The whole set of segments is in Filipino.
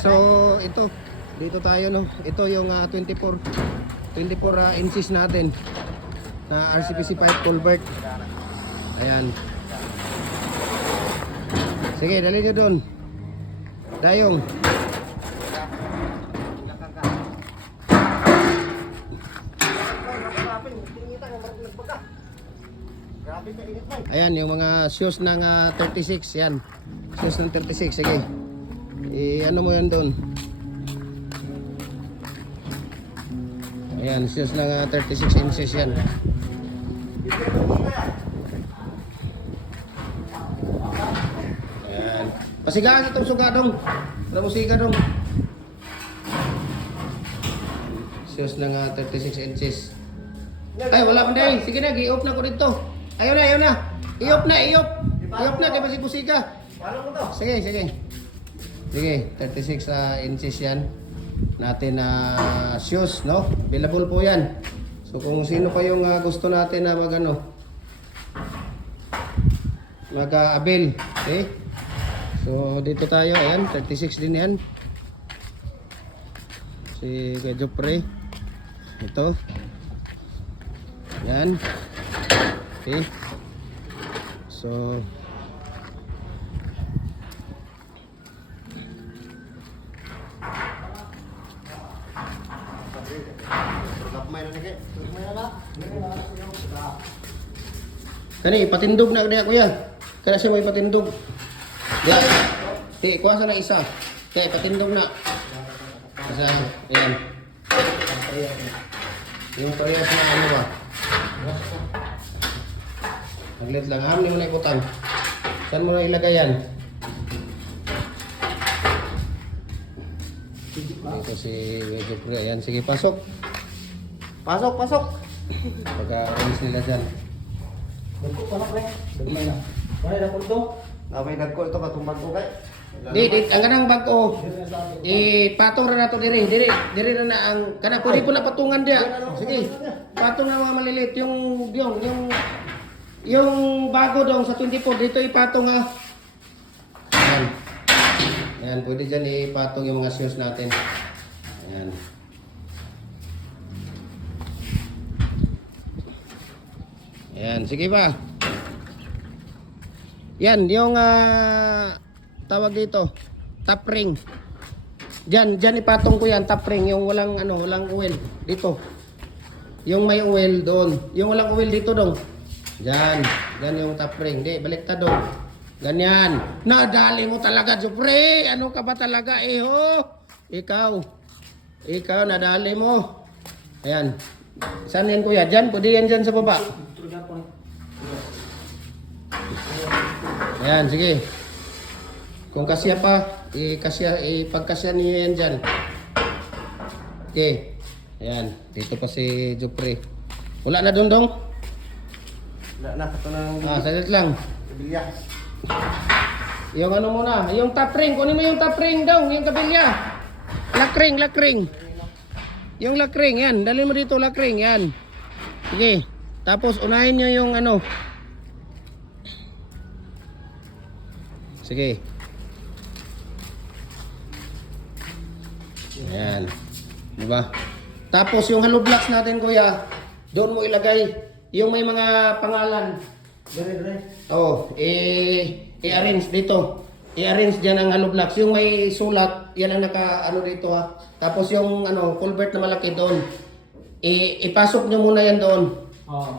So ito, dito tayo no. Ito yung 24 inches natin na RCPC pipe culvert. Ayan. Sige, dali nyo doon. Dayong. Ayan yung mga shoes ng 36. Yan. Shoes ng 36. Sige. Ano mo yan doon. Ayan, shoes ng 36 inches yan. Ayan. Pasigaan itong sugadong. Para mo sigadong. Shoes ng 36 inches. Ay, wala pa dahil. Sige na, i-off na ko dito. Ayaw na, ayaw na. I-off na, i-off. I-off na, kaya masibusika. Sige, sige. Sige, 36 inches yan. Natin na shoes, no? Available po yan. So kung sino pa yung gusto natin na mag-avail. Okay? So dito tayo, ayan, 36 din yan. Si Kuya Jopre. Ito. Yan. Okay. So kani patindog na diya kuya. Kana siya may patindog. Diya. Kuha sa na isa. Kaya patindog na. Isa, ayan. Yung parehas na ano ba? Maglit lang. Hamli mo na ikutan. Saan mo na ilagay yan? Dito si Jopre. Ayan, sige, pasok. Pasok, pasok. Pagka-alis nila dyan. Dagko pa na pre. Dagmay na. Wala na po ito. May dagko ito katumbag ko kay. Di, ang ganang bag ko. Patong na nato diri. Diri na ang kana pwede po na patungan dia. Sige. Patong na mga maliliit yung bago dong sa 24 dito ipatong ha. Ayan. Ayan, pwede dyan ipatong yung mga shoes natin. Ayan. Ayan, sige pa. Yan, yung tawag dito, top ring. Diyan ipatong ko yan, top ring, yung walang oil dito. Yung may oil doon. Yung walang oil dito dong. Diyan yung top ring. Di, baliktad dong. Ganyan. Nadali mo talaga, Jopre. Ano ka ba talaga, ho? Ikaw, nadali mo. Ayan. Saan yan, kuya? Diyan, pwede yan dyan sa baba. Ayan, sige. Kung kasya pa, ipagkasya niyo yan dyan. Okay. Ayan, dito pa si Jopre. Wala na dong? Wala na. Ito na. Salit lang. Kabilya. Yung ano muna, yung top ring. Kunin mo yung top ring daw, yung kabilya. Lakring. Yung lakring, yan. Dali mo dito, lakring, yan. Sige. Tapos, unahin nyo yung Sige. Ayan. Diba? Tapos, yung hollow blocks natin, kuya, doon mo ilagay yung may mga pangalan. Dire. Oh, i-arrange dito. I-arrange diyan ang hollow blocks. Yung may sulat, yan ang dito ha. Tapos yung culvert na malaki doon. Ipasok nyo muna yan doon. Oo.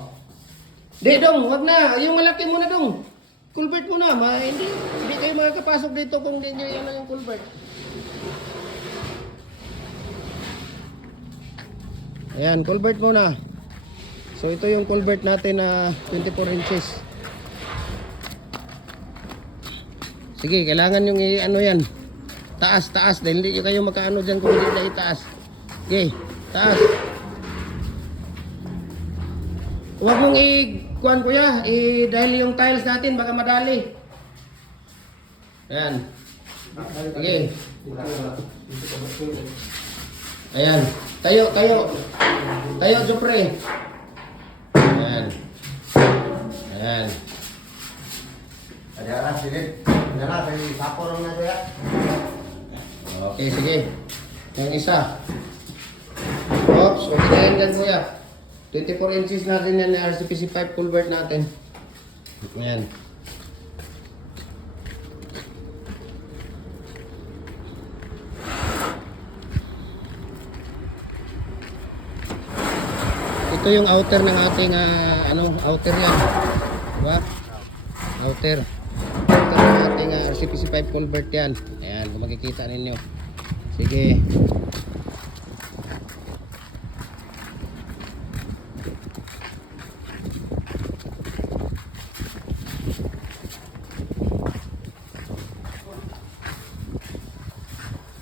Di dong, wag na. Yung malaki muna dong. Culvert muna. Hindi kayo makakapasok dito kung hindi nyo yan yung culvert. Ayan, culvert muna. So ito yung culvert natin na 24 inches. Sige, kailangan yung yan. Taas. Dahil hindi kayo makaano dyan kung hindi na itaas. Okay, taas. Huwag mong kuhan kuya. Dahil yung tiles natin baka madali. Ayan. Sige. Ayan. Tayo, Jopre. Ayan. Ada sige. Dala, tayo sapor na kaya. Okay, sige. Yung isa. Oops, okay na yan dyan kuya. 24 inches natin yan na RCPC5 culvert natin. Ayan. Ito yung outer ng ating outer yan. Diba? Outer. Outer ng ating RCPC5 culvert yan. Ayan, kung makikita ninyo. Sige.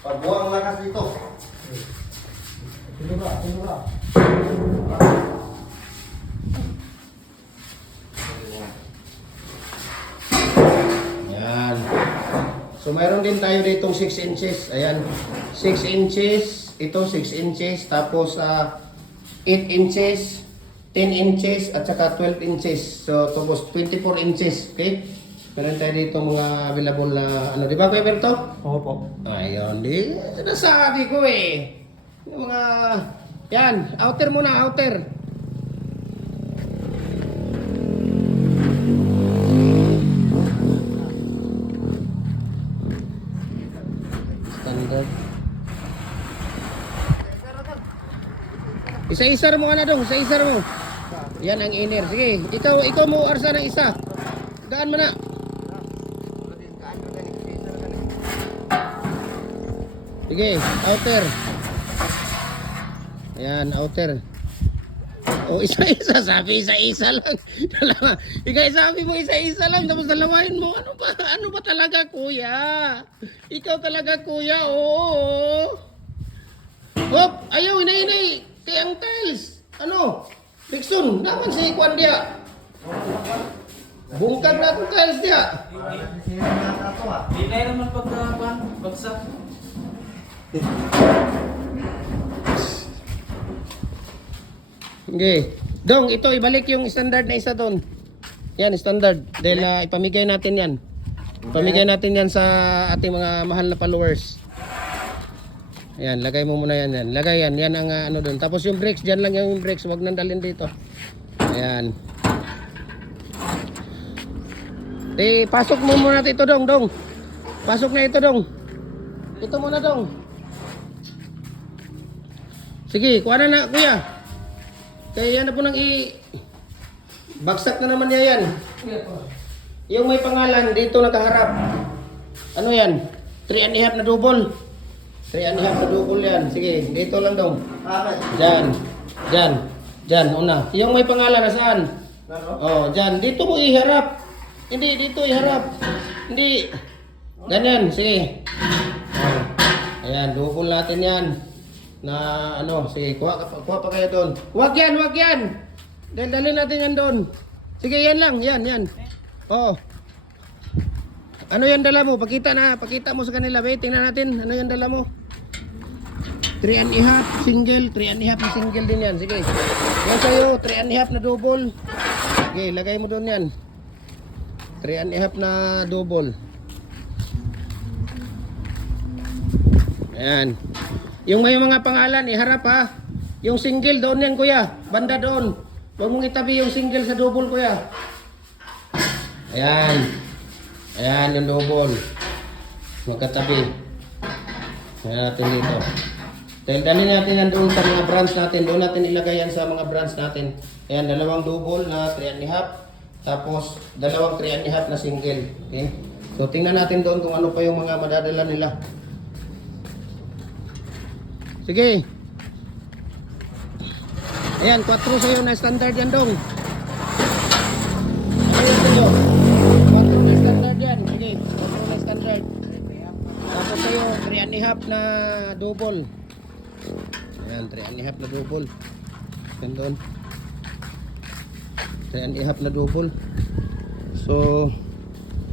Pagbuang lakas dito. Tingnan ba? Tingnan ba? Ayan. So mayroon din tayo ditong 6 inches. Ayan. 6 inches. Ito 6 inches. Tapos 8 inches. 10 inches. At saka 12 inches. So tapos 24 inches. Okay? Meron tayo dito mga available na ano. Di ba Kuya Berto? Oo po. Ayun. Di. Sinasabi ko eh. Yung mga... Yan. Outer muna. Outer. Standard. Isa-isar mo dong, isa-isar mo. Yan ang inner. Sige, ikaw mo arsa ng isa. Gaan mo na. Sige, outer. Ayan, outer. O, isa-isa. Sabi, isa-isa lang. Dalawa. Ikaw, sabi mo, isa-isa lang. Tapos dalawahin mo. Ano ba talaga, kuya? Ikaw talaga, kuya. Oo. Hop! Ayaw, inay-inay. Kaya ang tiles. Ano? Dixon, naman si Kwan dia. Bungkag na itong tiles dia. Hindi na naman bagsak. Okay. Dong, ito ibalik yung standard na isa doon. Yan, standard. Dahil ipamigay natin yan. Ipamigay natin yan sa ating mga mahal na followers. Ayan, lagay mo muna yan. Lagay yan. Yan ang ano doon. Tapos yung brakes, dyan lang yung brakes. Huwag nang dalhin dito. Ayan. Pasok mo muna ito, Dong. Pasok na ito, Dong. Ito muna, Dong. Sige, kuha na, Kuya. Kaya yan na po nang bagsak na naman niya yan. Yung may pangalan dito nakaharap. Ano yan? 3.5 na double. 3.5 na double yan. Sige, dito lang daw. Diyan, una. Yung may pangalan nasaan? Oh, diyan. Dito mo iharap. Hindi, dito iharap. Hindi. Ganyan, sige. Oh. Ayan, double natin yan. Na ano, sige, kuha pa kayo doon. Wag yan. Dalhin natin yan doon. Sige, yan lang, yan. Oh. Ano yan dala mo? Pakita mo sa kanila. Wait, tingnan natin. Ano yan dala mo? 3.5 single, 3.5 na single din yan. Sige. Yan sa'yo, 3.5 na double. Sige, lagay mo doon yan. 3.5 na double. Ayan. Yung may mga pangalan, iharap ha. Yung single doon yan, kuya. Banda doon. Huwag mong itabi yung single sa double, kuya. Ayan. Ayan yung double. Magkatabi. Ayan natin dito. Dali natin yan doon sa mga branch natin. Doon natin ilagay yan sa mga branch natin. Ayan, dalawang double na 3.5. Tapos, dalawang 3.5 na single. Okay? So, tingnan natin doon kung ano pa yung mga madadala nila. Sige. Ayan, 4 sa'yo na standard yan, Dong. Ayan sa'yo. 4 na standard yan. Sige, 4 na standard. Tapos sa'yo, 3.5 na double. Ayan, 3.5 na double. Ayan doon. 3.5 na double. So,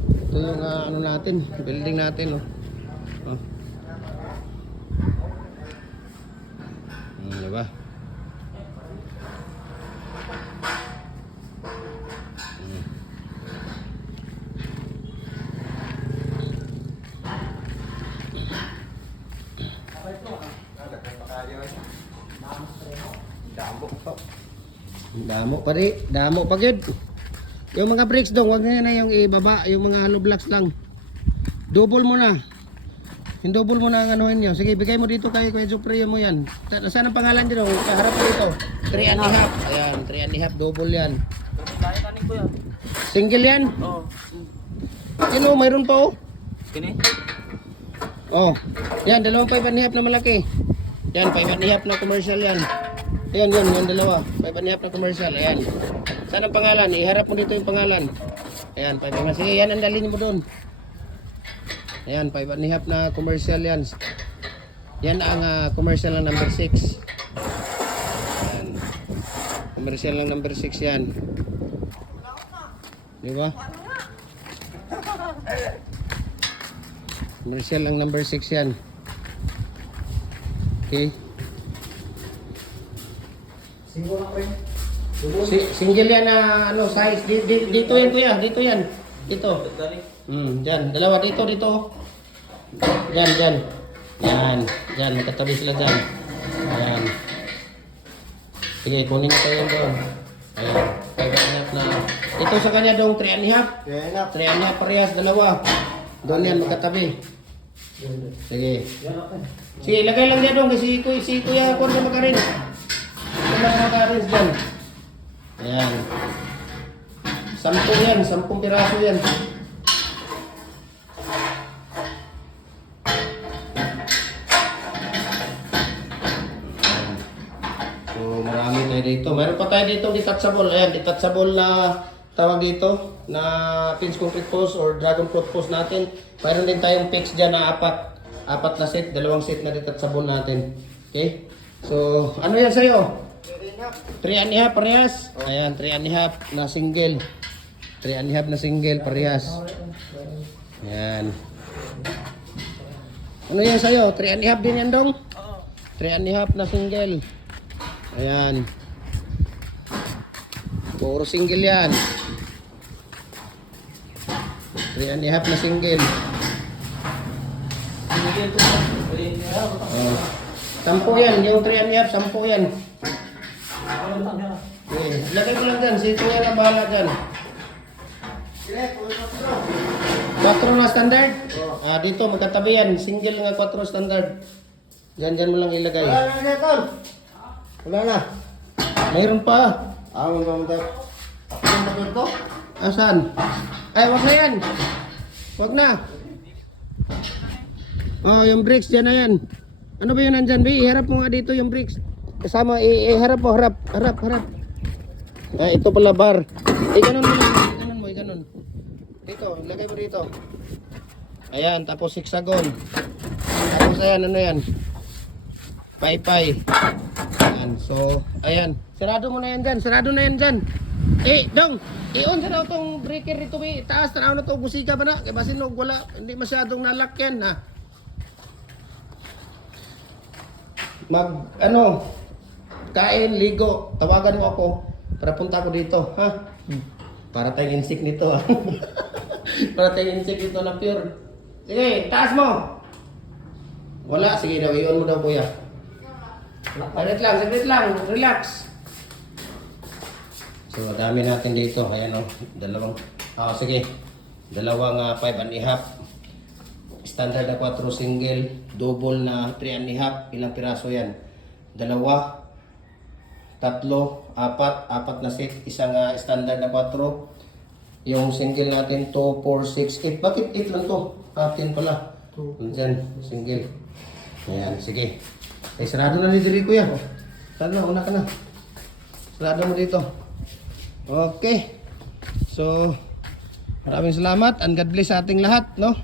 ito yung ano natin, building natin. Oh. Diba? Damo pa rin. Damo pa gid. Yung mga brakes dong, wag na yung ibaba. Yung mga hollow blocks lang. Double mo na. Yung double mo na ang anuhin nyo. Sige, bigay mo dito kay Kuya Jupri mo yan. Saan ang pangalan dito? Kaharap mo dito. 3 and a half. Ayan, 3 and a half. Double yan. Kaya kanin ko yan. Single yan? Oo. Yun o, mayroon pa o. Kini? Oh, yan, dalawang 5 and a half na malaki. Yan, 5 and a half na commercial yan. Ayan, yung dalawa. 5 and a half na commercial. Ayan. Saan ang pangalan? Iharap mo dito yung pangalan. Ayan, 5 and a half. Sige, yan ang dalhin mo doon. Ayan, 5 and a half na commercial yan. Yan ang commercial ng number 6. Ayan. Commercial ng number 6 yan. Di ba? Commercial ang number 6 yan. Okay. Single lang pre. Single yan na size. Dito yan kuya, dito yan. Dito. Dyan. Dalawa dito. Dyan. Dyan. Magkatabi sila dyan. Ayan. Sige, kunin ko yan doon. Ayan. 5 and a half na. Ito sa kanya dong 3 and a half. 3 and a half parehas, dalawa. Doon yan, magkatabi. Sige. Sige, ilagay lang dyan dong kasi si Kuya Kwan na makarin. Ito lang makarin dyan. Ayan. 10 yan, 10 piraso yan. So, marami tayo dito. Mayroon pa tayo dito detachable. Ayan, detachable na tawag dito na pins concrete post or dragon fruit post natin. Mayroon din tayong fix dyan na apat na set, dalawang set na detachable natin. Okay? So, ano yan sa'yo? 3 and a half parehas. Ayan, 3 and a half na single. 3 and a half na single parehas. Ayan. Ano yan sa'yo? 3 and a half din yan dong? 3 and a half na single. Ayan. Puro single yan. 3 and a half na single. Oh. 10 yan. Yung 3 and a half, 10 yan. Okay. Lagay ko lang dyan. Sito yan ang bahala dyan. 4 na standard? Dito magkatabi yan. Single nga 4 standard. Dyan mo lang ilagay. Wala na. Mayroon pa. Asan? Ay, wag na yan. Wag na. Oh, yung bricks dyan na yan. Ano ba yun nandyan, B? Iharap mo nga dito yung bricks. Kasama, iharap mo, harap. Ito pala bar. Ganun mo lang. Ganun. Dito, lagay mo dito. Ayan, tapos hexagon. Tapos ayan, ano yan? Pay. Ayan, so, ayan. Sarado mo na yan dyan. Dong, i-on na itong breaker rito, B. Taas, tanaw na ito, busika ba na? Kaya basin wala, hindi masyadong nalak yan, ha? Kain, ligo, tawagan mo ako para punta ako dito, ha? Para tayong insik nito, ha? Para tayong insik nito na pure. Sige, taas mo! Wala, sige daw, i-on mo daw kuya. Saglit lang, relax. So, dami natin dito. Ayan o, dalawang. Sige. Dalawang 5 and a half. Standard na 4 single. Double na 3 and a half. Ilang piraso yan? 2, 3, 4. 4 na set. Isang standard na 4. Yung single natin 2, 4, 6, 8. Bakit 8 lang to? 10 pala. Diyan, single. Ayan, sige. Sarado na ni Diri Kuya. Sarado na, una ka na. Sarado mo dito. Okay. So, maraming salamat and God bless sa ating lahat, no?